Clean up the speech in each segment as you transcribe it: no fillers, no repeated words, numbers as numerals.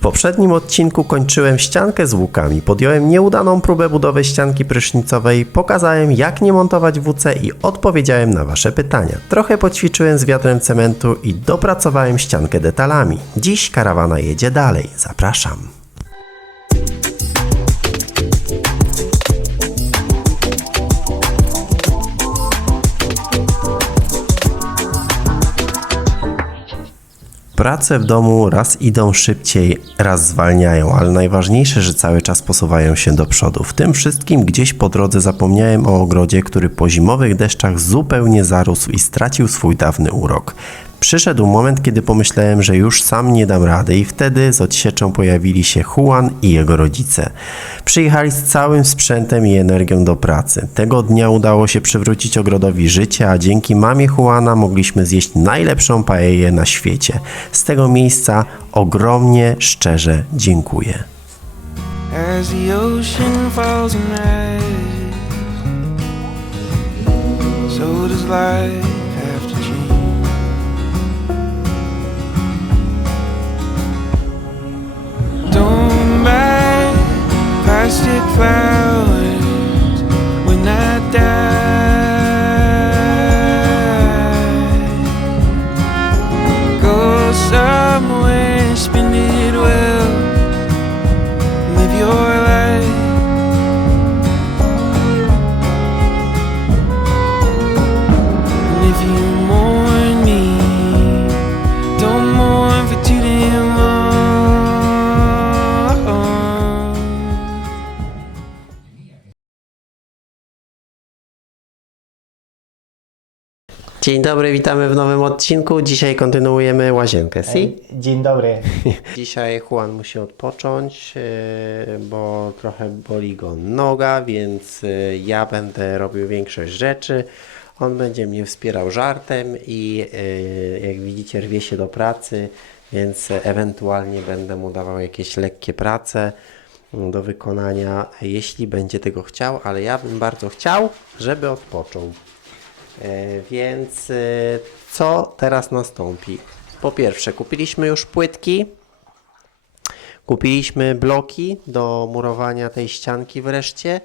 poprzednim odcinku kończyłem ściankę z łukami, podjąłem nieudaną próbę budowy ścianki prysznicowej, pokazałem jak nie montować WC i odpowiedziałem na wasze pytania. Trochę poćwiczyłem z wiatrem cementu i dopracowałem ściankę detalami. Dziś karawana jedzie dalej, zapraszam. Prace w domu raz idą szybciej, raz zwalniają, ale najważniejsze, że cały czas posuwają się do przodu. W tym wszystkim gdzieś po drodze zapomniałem o ogrodzie, który po zimowych deszczach zupełnie zarósł i stracił swój dawny urok. Przyszedł moment, kiedy pomyślałem, że już sam nie dam rady i wtedy z odsieczą pojawili się Juan i jego rodzice. Przyjechali z całym sprzętem i energią do pracy. Tego dnia udało się przywrócić ogrodowi życie, a dzięki mamie Juana mogliśmy zjeść najlepszą paellę na świecie. Z tego miejsca ogromnie, szczerze dziękuję. As the ocean falls and rises, so does life have to change. Don't buy plastic flowers when I die. Go somewhere, spend it well, live your life. And if you mourn me, don't mourn for too damn long. Dzień dobry, witamy w nowym odcinku. Dzisiaj kontynuujemy łazienkę, si? Dzień dobry. Dzisiaj Juan musi odpocząć, bo trochę boli go noga, więc ja będę robił większość rzeczy. On będzie mnie wspierał żartem i jak widzicie rwie się do pracy, więc ewentualnie będę mu dawał jakieś lekkie prace do wykonania, jeśli będzie tego chciał, ale ja bym bardzo chciał, żeby odpoczął. Więc co teraz nastąpi? Po pierwsze, kupiliśmy już płytki, kupiliśmy bloki do murowania tej ścianki wreszcie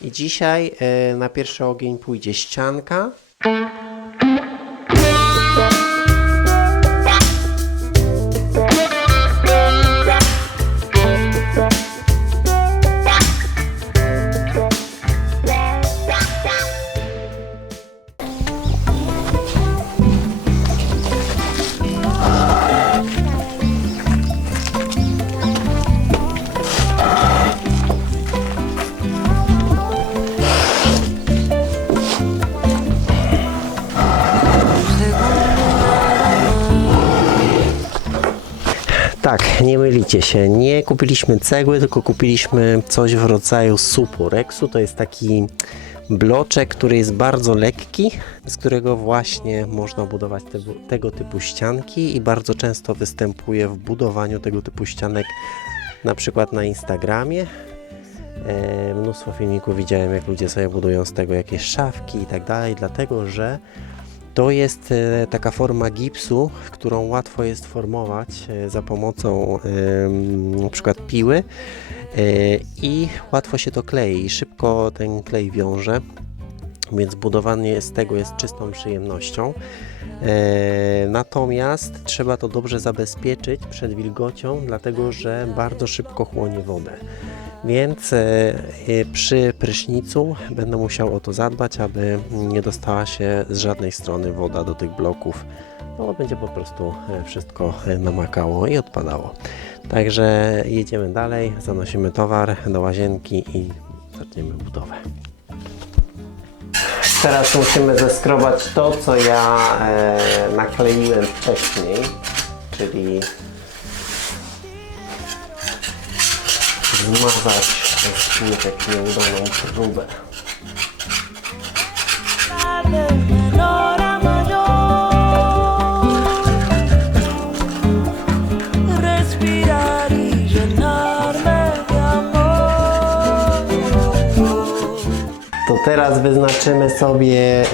i dzisiaj na pierwszy ogień pójdzie ścianka. Tak, nie mylicie się, nie kupiliśmy cegły, tylko kupiliśmy coś w rodzaju supu. Rexu to jest taki bloczek, który jest bardzo lekki, z którego właśnie można budować tego typu ścianki i bardzo często występuje w budowaniu tego typu ścianek na przykład na Instagramie. Mnóstwo filmików widziałem, jak ludzie sobie budują z tego jakieś szafki i tak dalej, dlatego że to jest taka forma gipsu, którą łatwo jest formować za pomocą na przykład piły i łatwo się to klei i szybko ten klej wiąże, więc budowanie z tego jest czystą przyjemnością. Natomiast trzeba to dobrze zabezpieczyć przed wilgocią, dlatego że bardzo szybko chłonie wodę. Więc przy prysznicu będę musiał o to zadbać, aby nie dostała się z żadnej strony woda do tych bloków. No będzie po prostu wszystko namakało i odpadało. Także jedziemy dalej, zanosimy towar do łazienki i zaczniemy budowę. Teraz musimy zeskrobać to, co ja nakleiłem wcześniej, czyli zmazać śnieg nieudaną próbę. To teraz wyznaczymy sobie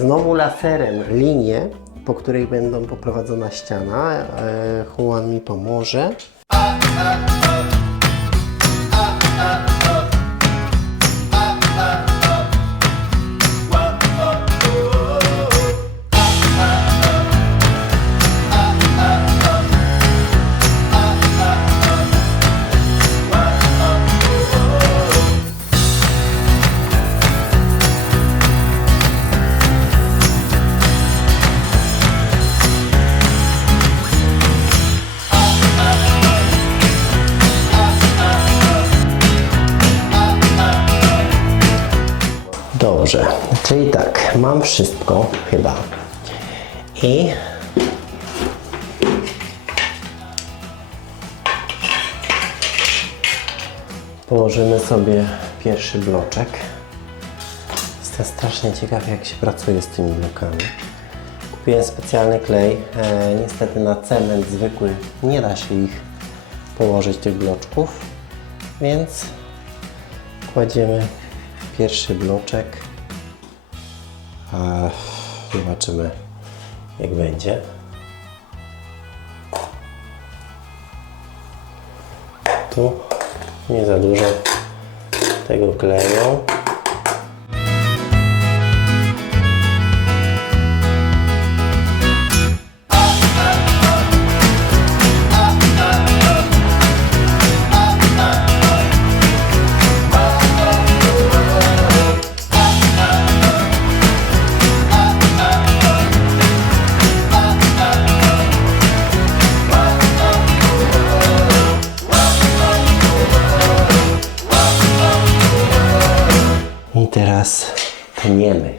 znowu laserem linię, po której będą poprowadzona ściana. Juan mi pomoże. Dobrze, czyli tak, mam wszystko chyba i położymy sobie pierwszy bloczek. Jestem strasznie ciekaw, jak się pracuje z tymi blokami. Kupiłem specjalny klej, niestety na cement zwykły nie da się ich położyć, tych bloczków, więc kładziemy pierwszy bloczek, a zobaczymy, jak będzie. Tu nie za dużo tego kleju. I teraz tniemy.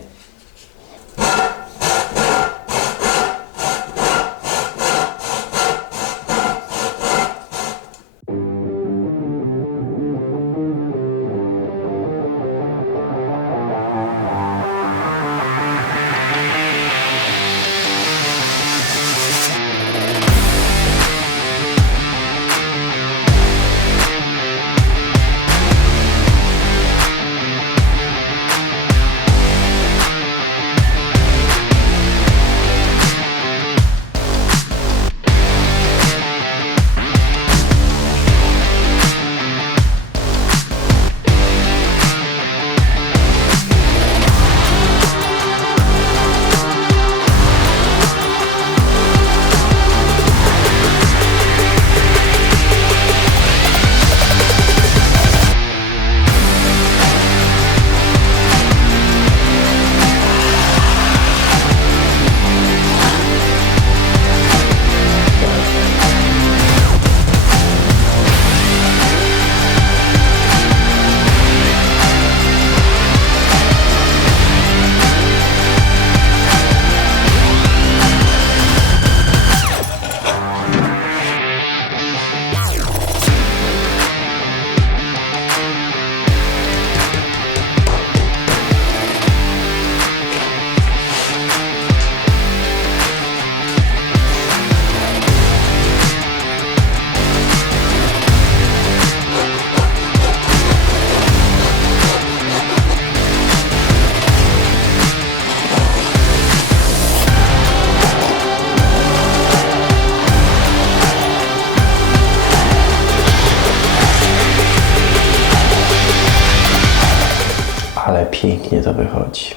Ale pięknie to wychodzi.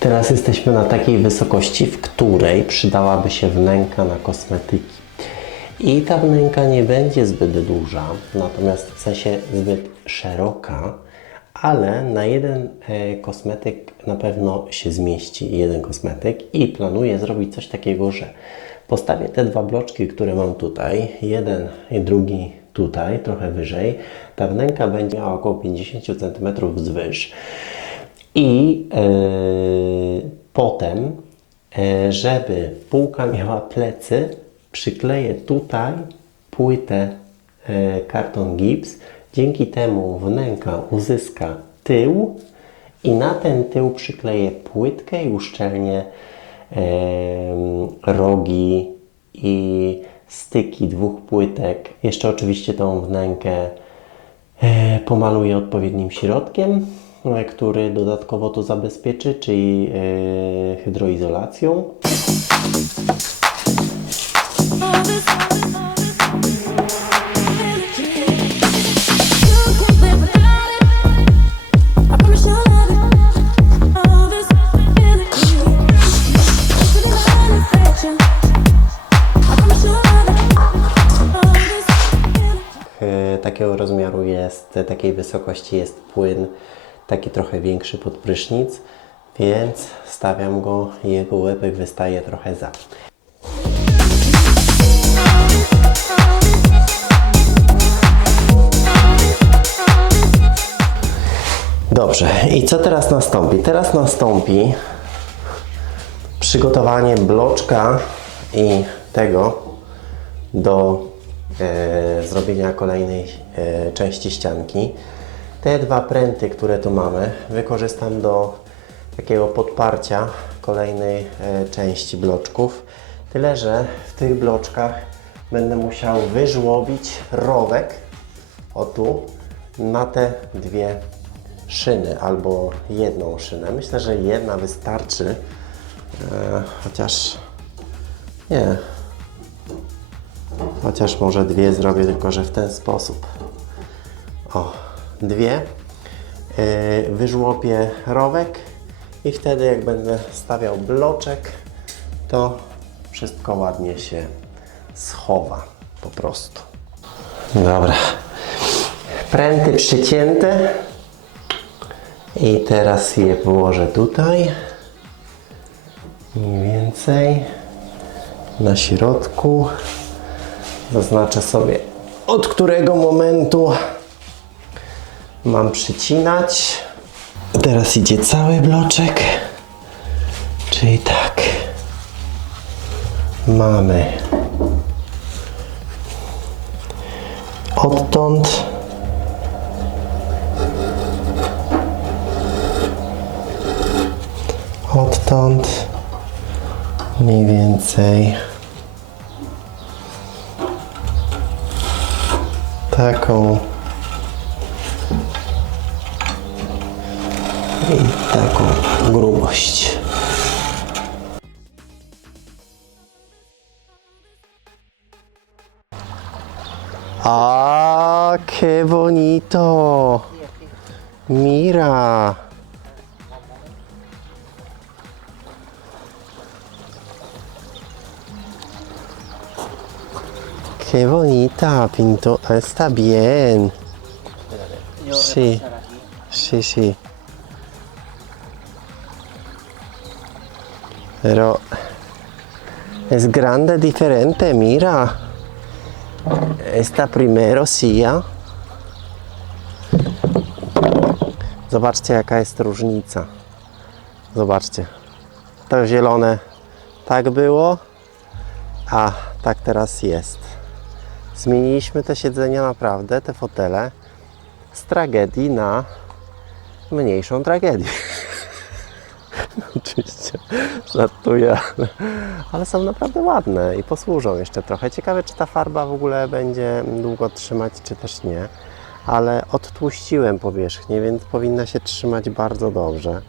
Teraz jesteśmy na takiej wysokości, w której przydałaby się wnęka na kosmetyki. I ta wnęka nie będzie zbyt duża, natomiast w sensie zbyt szeroka, ale na jeden kosmetyk na pewno się zmieści, jeden kosmetyk, i planuję zrobić coś takiego, że postawię te dwa bloczki, które mam tutaj, jeden i drugi tutaj, trochę wyżej. Ta wnęka będzie miała około 50 cm wzwyż. I potem, żeby półka miała plecy, przykleję tutaj płytę karton gips. Dzięki temu wnęka uzyska tył i na ten tył przykleję płytkę i uszczelnię rogi i styki dwóch płytek. Jeszcze oczywiście tą wnękę pomaluję odpowiednim środkiem, który dodatkowo to zabezpieczy, czyli hydroizolacją. Takiego rozmiaru jest, takiej wysokości jest płyn, taki trochę większy pod prysznic, więc stawiam go i jego łebek wystaje trochę za. Dobrze, i co teraz nastąpi? Teraz nastąpi przygotowanie bloczka i tego do zrobienia kolejnej części ścianki. Te dwa pręty, które tu mamy, wykorzystam do takiego podparcia kolejnej części bloczków. Tyle, że w tych bloczkach będę musiał wyżłobić rowek, o tu, na te dwie szyny, albo jedną szynę. Myślę, że jedna wystarczy, chociaż nie. Chociaż może dwie zrobię, tylko że w ten sposób. O, dwie. Wyżłopię rowek i wtedy jak będę stawiał bloczek, to wszystko ładnie się schowa po prostu. Dobra. Pręty przycięte i teraz je położę tutaj. Mniej więcej na środku. Zaznaczę sobie, od którego momentu mam przycinać. Teraz idzie cały bloczek. Czyli tak. Mamy odtąd mniej więcej taką i taką grubość. Ah, qué bonito! Mira! Qué bonita, pinto, está bien. Sí, sí, sí. Pero es grande, diferente, mira. Esta primero sí, ¿ya? Zobaczcie, jaka jest różnica. Zobaczcie. To zielone tak było, a tak teraz jest. Zmieniliśmy te siedzenia naprawdę, te fotele, z tragedii na mniejszą tragedię. Oczywiście żartuję, ale są naprawdę ładne i posłużą jeszcze trochę. Ciekawe, czy ta farba w ogóle będzie długo trzymać, czy też nie. Ale odtłuściłem powierzchnię, więc powinna się trzymać bardzo dobrze.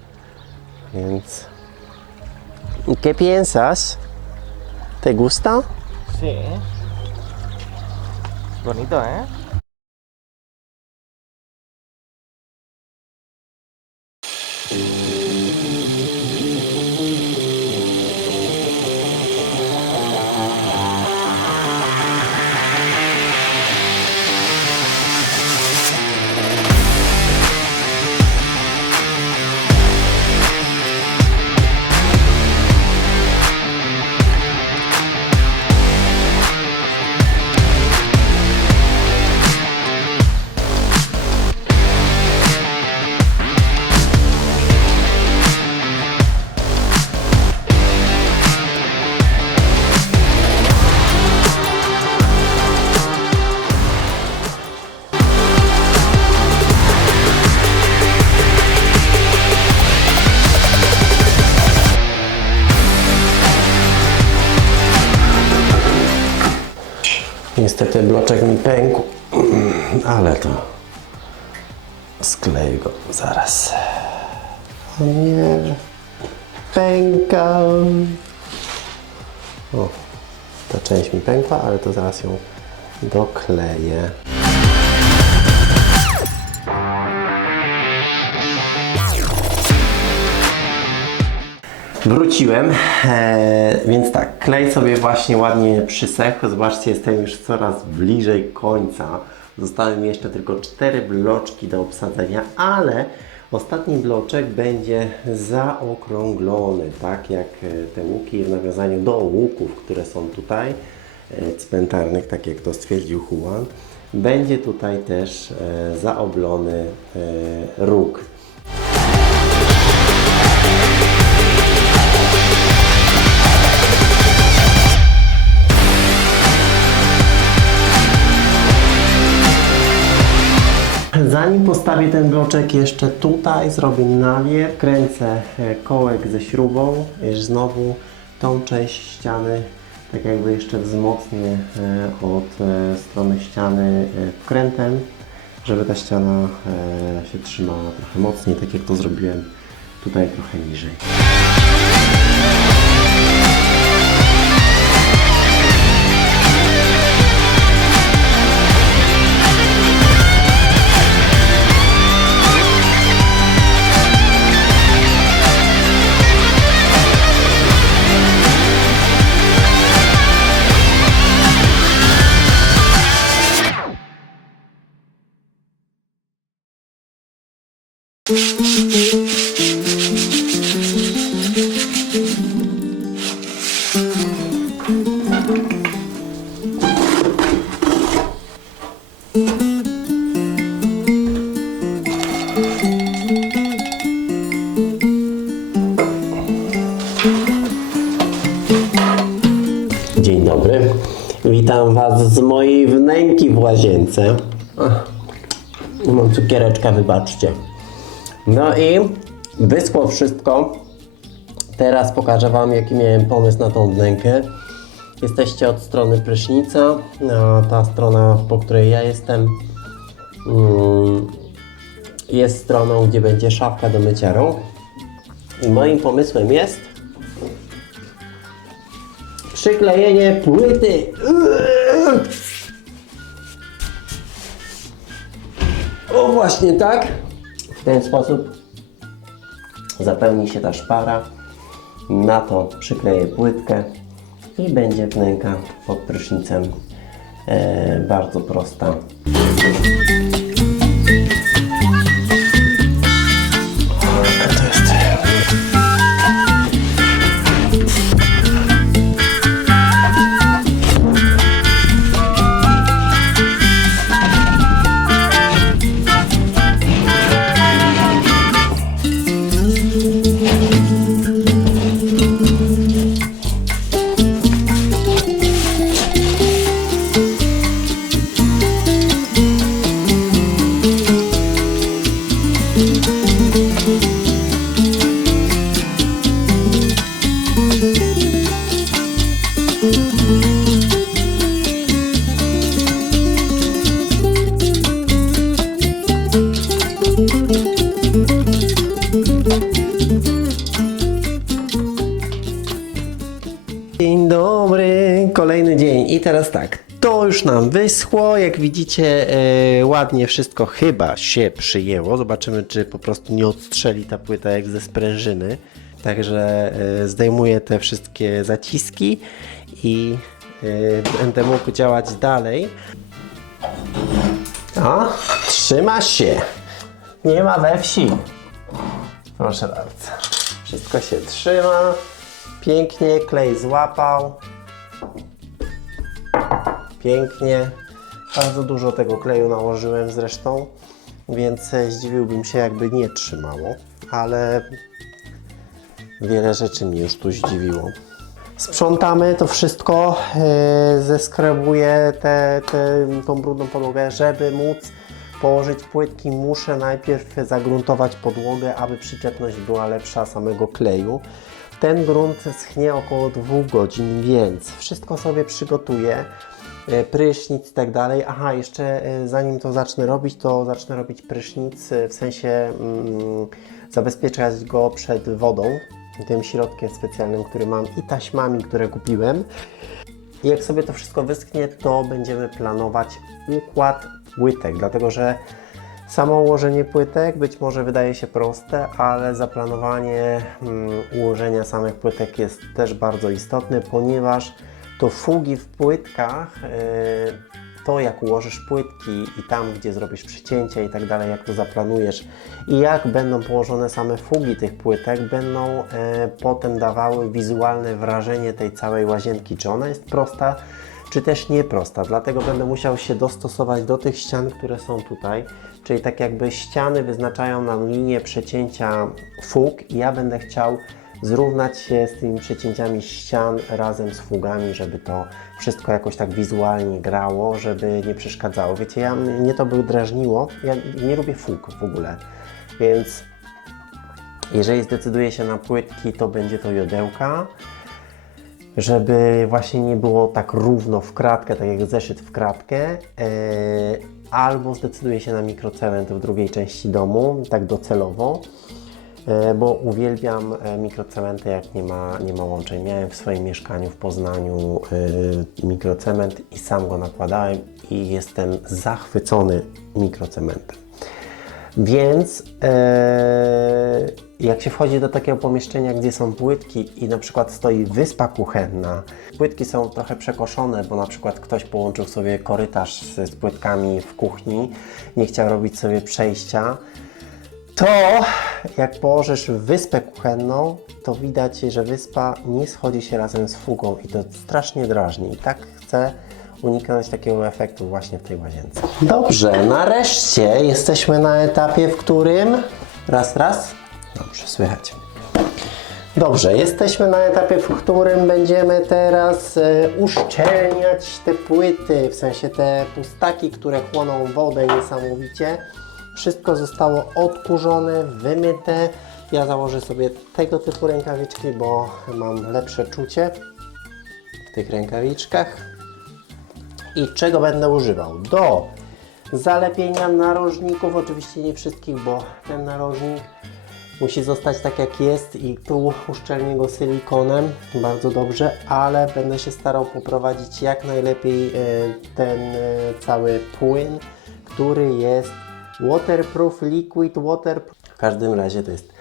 Więc... ¿Qué piensas? ¿Te gusta? Sí. Bonito, ¿eh? Niestety bloczek mi pękł, ale to skleję go zaraz. O nie, pęka. O, ta część mi pękła, ale to zaraz ją dokleję. Wróciłem, więc tak, klej sobie właśnie ładnie przysechł. Zobaczcie, jestem już coraz bliżej końca. Zostały mi jeszcze tylko 4 bloczki do obsadzenia, ale ostatni bloczek będzie zaokrąglony, tak jak te łuki w nawiązaniu do łuków, które są tutaj, cmentarnych, tak jak to stwierdził Juan. Będzie tutaj też zaoblony róg. Zanim postawię ten bloczek jeszcze tutaj, zrobię nawiew, kręcę kołek ze śrubą, znowu tą część ściany tak jakby jeszcze wzmocnię od strony ściany wkrętem, żeby ta ściana się trzymała trochę mocniej, tak jak to zrobiłem tutaj trochę niżej. Dzień dobry, witam Was z mojej wnęki w łazience. Mam cukiereczka, wybaczcie. No i wyschło wszystko. Teraz pokażę Wam, jaki miałem pomysł na tą wnękę. Jesteście od strony prysznica, a ta strona, po której ja jestem, jest stroną, gdzie będzie szafka do mycia rąk. I moim pomysłem jest przyklejenie płyty. O, właśnie tak. W ten sposób zapełni się ta szpara. Na to przykleję płytkę i będzie wnęka pod prysznicem bardzo prosta. Dzień dobry, kolejny dzień i teraz tak, to już nam wyschło, jak widzicie ładnie wszystko chyba się przyjęło, zobaczymy czy po prostu nie odstrzeli ta płyta jak ze sprężyny, także zdejmuję te wszystkie zaciski i będę mógł działać dalej. O, trzyma się, nie ma we wsi, proszę bardzo, wszystko się trzyma. Pięknie, klej złapał. Pięknie. Bardzo dużo tego kleju nałożyłem zresztą, więc zdziwiłbym się jakby nie trzymało, ale wiele rzeczy mnie już tu zdziwiło. Sprzątamy to wszystko, zeskrebuję tą brudną podłogę, żeby móc położyć płytki. Muszę najpierw zagruntować podłogę, aby przyczepność była lepsza samego kleju. Ten grunt schnie około 2 godzin, więc wszystko sobie przygotuję. prysznic i tak dalej. Aha, jeszcze zanim to zacznę robić prysznic, w sensie zabezpieczać go przed wodą, tym środkiem specjalnym, który mam i taśmami, które kupiłem. I jak sobie to wszystko wyschnie, to będziemy planować układ płytek, dlatego że samo ułożenie płytek być może wydaje się proste, ale zaplanowanie ułożenia samych płytek jest też bardzo istotne, ponieważ to fugi w płytkach, to jak ułożysz płytki i tam, gdzie zrobisz przycięcia i tak dalej, jak to zaplanujesz i jak będą położone same fugi tych płytek, będą potem dawały wizualne wrażenie tej całej łazienki, czy ona jest prosta, czy też nieprosta. Dlatego będę musiał się dostosować do tych ścian, które są tutaj, czyli tak jakby ściany wyznaczają nam linię przecięcia fug i ja będę chciał zrównać się z tymi przecięciami ścian razem z fugami, żeby to wszystko jakoś tak wizualnie grało, żeby nie przeszkadzało. Wiecie, mnie to by drażniło, ja nie lubię fug w ogóle, więc jeżeli zdecyduję się na płytki, to będzie to jodełka, żeby właśnie nie było tak równo w kratkę, tak jak zeszyt w kratkę, albo zdecyduję się na mikrocement w drugiej części domu, tak docelowo, bo uwielbiam mikrocementy, jak nie ma łączeń. Miałem w swoim mieszkaniu w Poznaniu mikrocement i sam go nakładałem i jestem zachwycony mikrocementem. Więc jak się wchodzi do takiego pomieszczenia, gdzie są płytki i na przykład stoi wyspa kuchenna, płytki są trochę przekoszone, bo na przykład ktoś połączył sobie korytarz z płytkami w kuchni, nie chciał robić sobie przejścia, to jak położysz wyspę kuchenną, to widać, że wyspa nie schodzi się razem z fugą i to strasznie drażni. I tak chcę uniknąć takiego efektu właśnie w tej łazience. Dobrze, nareszcie jesteśmy na etapie, w którym... Raz. Dobrze, słychać. Dobrze, jesteśmy na etapie, w którym będziemy teraz uszczelniać te płyty, w sensie te pustaki, które chłoną wodę niesamowicie. Wszystko zostało odkurzone, wymyte. Ja założę sobie tego typu rękawiczki, bo mam lepsze czucie w tych rękawiczkach. I czego będę używał? Do zalepienia narożników, oczywiście nie wszystkich, bo ten narożnik musi zostać tak jak jest i tu uszczelnię go silikonem, bardzo dobrze, ale będę się starał poprowadzić jak najlepiej ten cały płyn, który jest waterproof, liquid waterproof. W każdym razie to jest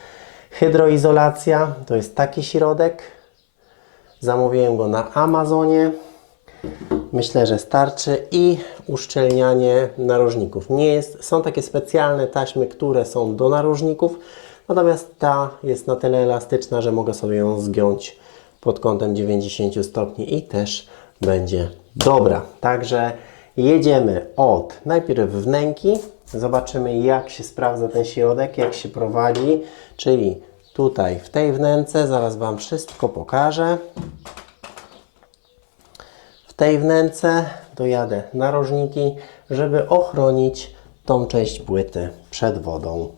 hydroizolacja, to jest taki środek. Zamówiłem go na Amazonie. Myślę, że starczy i uszczelnianie narożników. Są takie specjalne taśmy, które są do narożników, natomiast ta jest na tyle elastyczna, że mogę sobie ją zgiąć pod kątem 90 stopni i też będzie dobra. Także jedziemy od najpierw wnęki. Zobaczymy, jak się sprawdza ten środek, jak się prowadzi, czyli tutaj w tej wnęce, zaraz Wam wszystko pokażę. W tej wnęce dojadę narożniki, żeby ochronić tą część płyty przed wodą.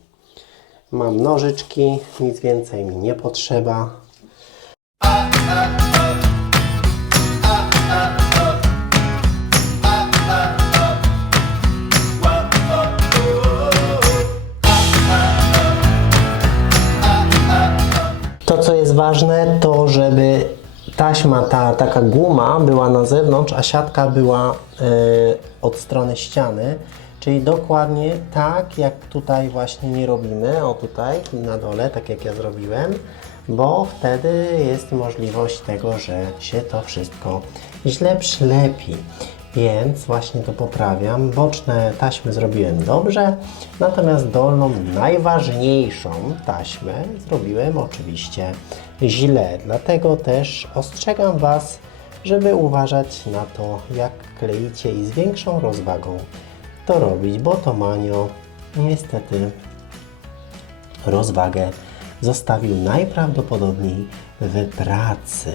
Mam nożyczki, nic więcej mi nie potrzeba. To, co jest ważne, to żeby taśma, taka guma była na zewnątrz, a siatka była od strony ściany, czyli dokładnie tak, jak tutaj właśnie nie robimy, o tutaj na dole, tak jak ja zrobiłem, bo wtedy jest możliwość tego, że się to wszystko źle przylepi. Więc właśnie to poprawiam. Boczne taśmy zrobiłem dobrze, natomiast dolną, najważniejszą taśmę zrobiłem oczywiście źle. Dlatego też ostrzegam Was, żeby uważać na to, jak kleicie i z większą rozwagą to robić, bo to Manio niestety rozwagę zostawił najprawdopodobniej w pracy.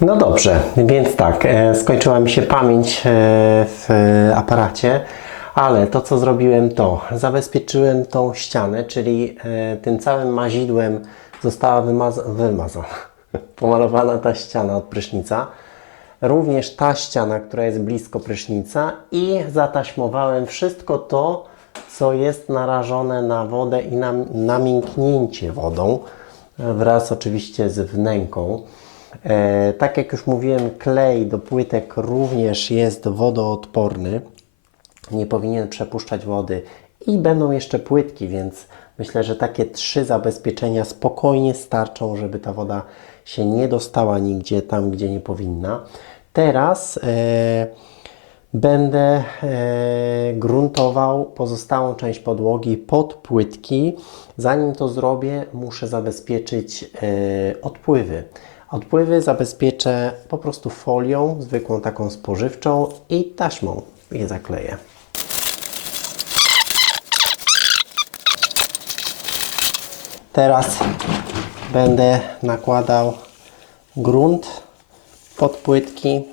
No dobrze, więc tak, skończyła mi się pamięć w aparacie, ale to co zrobiłem to, zabezpieczyłem tą ścianę, czyli tym całym mazidłem została wymazana, pomalowana ta ściana od prysznica. Również ta ściana, która jest blisko prysznica i zataśmowałem wszystko to, co jest narażone na wodę i na namięknięcie wodą, wraz oczywiście z wnęką. Tak jak już mówiłem, klej do płytek również jest wodoodporny, nie powinien przepuszczać wody i będą jeszcze płytki, więc myślę, że takie 3 zabezpieczenia spokojnie starczą, żeby ta woda się nie dostała nigdzie tam, gdzie nie powinna. Teraz będę gruntował pozostałą część podłogi pod płytki. Zanim to zrobię, muszę zabezpieczyć odpływy. Odpływy zabezpieczę po prostu folią, zwykłą taką spożywczą i taśmą je zakleję. Teraz będę nakładał grunt pod płytki,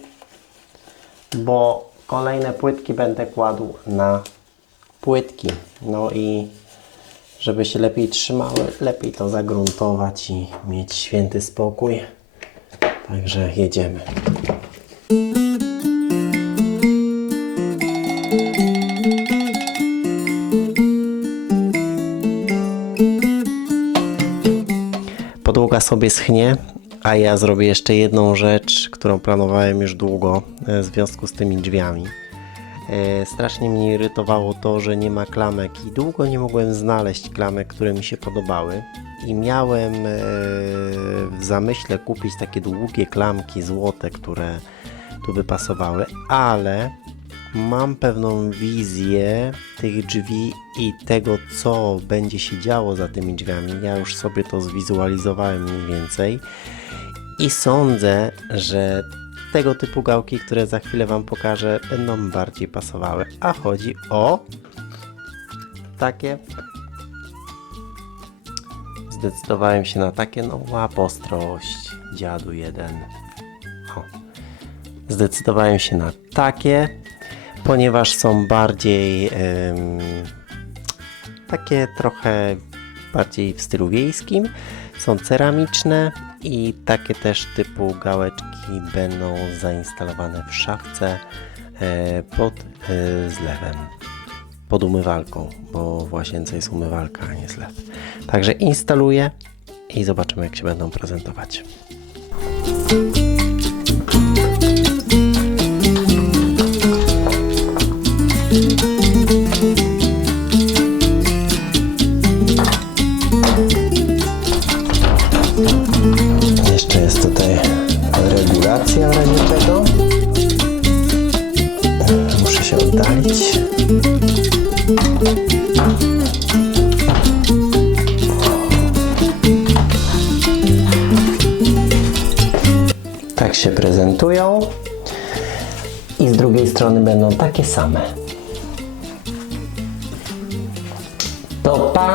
bo kolejne płytki będę kładł na płytki. No i żeby się lepiej trzymały, lepiej to zagruntować i mieć święty spokój. Także jedziemy. Podłoga sobie schnie, a ja zrobię jeszcze jedną rzecz, którą planowałem już długo w związku z tymi drzwiami. Strasznie mnie irytowało to, że nie ma klamek i długo nie mogłem znaleźć klamek, które mi się podobały. I miałem w zamyśle kupić takie długie klamki złote, które tu by pasowały, ale mam pewną wizję tych drzwi i tego, co będzie się działo za tymi drzwiami. Ja już sobie to zwizualizowałem mniej więcej i sądzę, że tego typu gałki, które za chwilę Wam pokażę, będą bardziej pasowały. A chodzi o takie. Zdecydowałem się na takie, no łapostrość, dziadu jeden. O. Zdecydowałem się na takie, ponieważ są bardziej takie trochę bardziej w stylu wiejskim. Są ceramiczne i takie też typu gałeczki będą zainstalowane w szafce pod zlewem, pod umywalką, bo w łazience jest umywalka, a nie zlew. Także instaluję i zobaczymy, jak się będą prezentować. Jeszcze jest tutaj regulacja w razie czego. Muszę się oddalić. Tak się prezentują. I z drugiej strony będą takie same. To pa!